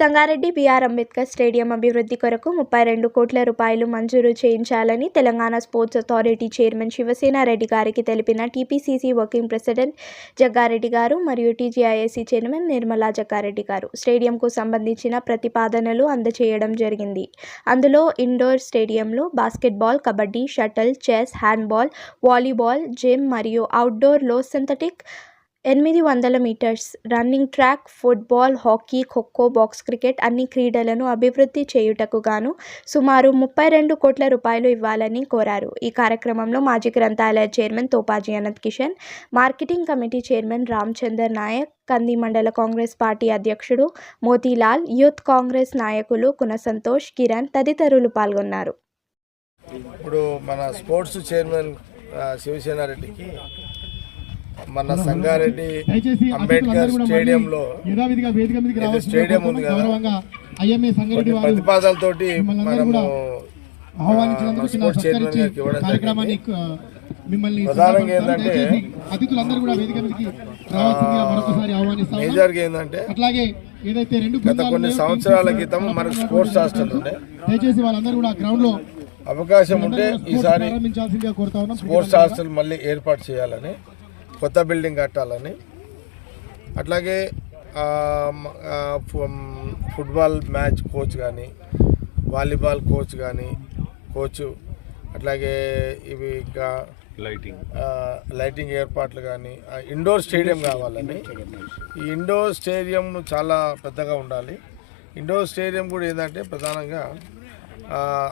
Sangareddy BR Ambedkar stadium అభివృద్ధి కొరకు 32 కోట్ల రూపాయలు మంజూరు చేయించాలని Telangana sports authority chairman Shiva Sena Reddy గారికి తెలిపిన టీపీసీసీ వర్కింగ్ ప్రెసిడెంట్ జగ్గారెడ్డి గారు మరియు టీజీఐఏసీ చైర్మన్ నిర్మలా జగ్గారెడ్డి గారు స్టేడియంకు సంబంధించిన ప్రతిపాదనలు అందజేయడం జరిగింది. అందులో ఇండోర్ స్టేడియంలో basketball, kabaddi, shuttle, chess, handball, volleyball, gym మరియు అవుట్డోర్లో synthetic 800 metres running track, football, hockey, kho kho, box cricket అన్ని క్రీడలను అభివృద్ధి చేయుటకు గాను సుమారు 32 కోట్ల రూపాయలు ఇవ్వాలని కోరారు. ఈ కార్యక్రమంలో మాజీ గ్రంథాలయ చైర్మన్ తోపాజీ Anant Kishan, marketing committee chairman Ramachandar Naik, Kandi మండల కాంగ్రెస్ పార్టీ అధ్యక్షుడు మోతీలాల్, యూత్ కాంగ్రెస్ నాయకులు కున సంతోష్, కిరణ్ తదితరులు పాల్గొన్నారు. ఇప్పుడు మన స్పోర్ట్స్ చైర్మన్ శివసేనారెడ్డికి మన సంగారెడ్డి అంబేద్కర్ స్టేడియంలో స్టేడియం ఉంది కదా, కొన్ని ప్రతిపాదనలతోటి మనము స్పోర్ట్స్ చైర్మన్ గారికి ఇవ్వడం జరిగింది. ప్రధానంగా ఏంటంటే మేజర్గా ఏంటంటే గత కొన్ని సంవత్సరాల క్రితం మనకు స్పోర్ట్స్ హాస్టల్ ఉండే అవకాశం ఉంటే ఈసారి స్పోర్ట్స్ హాస్టల్ మళ్ళీ ఏర్పాటు చేయాలని, కొత్త బిల్డింగ్ కట్టాలని, అట్లాగే ఫుట్బాల్ మ్యాచ్ కోచ్ కానీ, వాలీబాల్ కోచ్ కానీ అట్లాగే ఇవి ఇంకా లైటింగ్ ఏర్పాట్లు కానీ, ఇండోర్ స్టేడియం కావాలని. ఈ ఇండోర్ స్టేడియం చాలా పెద్దగా ఉండాలి. ఇండోర్ స్టేడియం కూడా ఏంటంటే ప్రధానంగా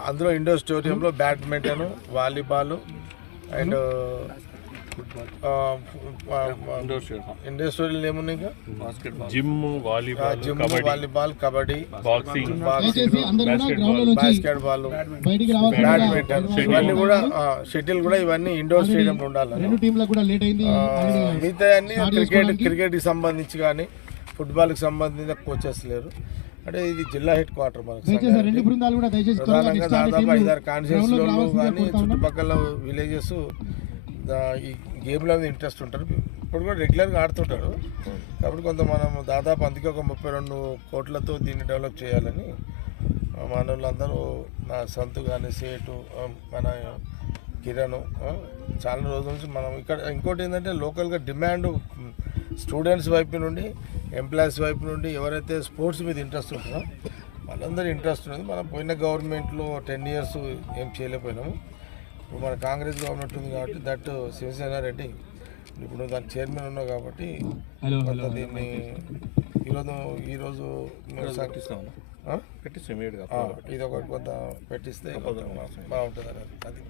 అందులో ఇండోర్ స్టేడియంలో badminton, volleyball and indoor stadium ఏమున్నాయి ఇంకా gym, volleyball, kabaddi, boxing, basketball, badminton ఇవన్నీ కూడా, షటిల్ కూడా ఇవన్నీ ఇండోర్ స్టేడియంలో ఉండాలి. మిగతా అన్ని క్రికెట్కి సంబంధించి కానీ ఫుట్బాల్కి సంబంధించిన కోచెస్ లేరు. అంటే ఇది జిల్లా హెడ్ క్వార్టర్ మనకు ప్రధానంగా దాదాపు 5-6 కాన్స్టిట్యూన్సీలలో కానీ చుట్టుపక్కల విలేజెస్ ఈ గేమ్లో ఇంట్రెస్ట్ ఉంటారు. ఇప్పుడు కూడా రెగ్యులర్గా ఆడుతుంటారు. కాబట్టి కొంత మనం దాదాపు అందుకే ఒక 32 కోట్లతో దీన్ని డెవలప్ చేయాలని మన వాళ్ళందరూ, నా సంతు కానీ, సేటు, మన కిరణ్, చాలా రోజుల నుంచి మనం ఇక్కడ. ఇంకోటి ఏంటంటే లోకల్గా డిమాండ్ స్టూడెంట్స్ వైపు నుండి, ఎంప్లాయీస్ వైపు నుండి ఎవరైతే స్పోర్ట్స్ మీద ఇంట్రెస్ట్ ఉంటుందో వాళ్ళందరూ ఇంట్రెస్ట్ ఉన్నది. మనం పోయిన గవర్నమెంట్లో 10 years ఏం చేయలేకపోయినాము. ఇప్పుడు మన కాంగ్రెస్ గవర్నమెంట్ ఉంది కాబట్టి దట్ శివసేనారెడ్డి ఇప్పుడు దాని చైర్మన్ ఉన్నావు కాబట్టి దీన్ని ఈరోజు ఇది ఒకటి కొంత పెట్టిస్తే బాగుంటుంది. అది